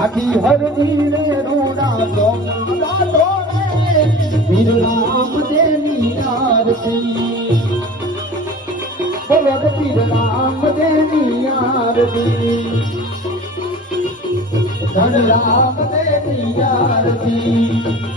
આખી હરજી રે રૂડા સોમના ધોળે વીર રામ દેની આરતી બોલો વીર રામ દેની આરતી ધન રામ દેની આરતી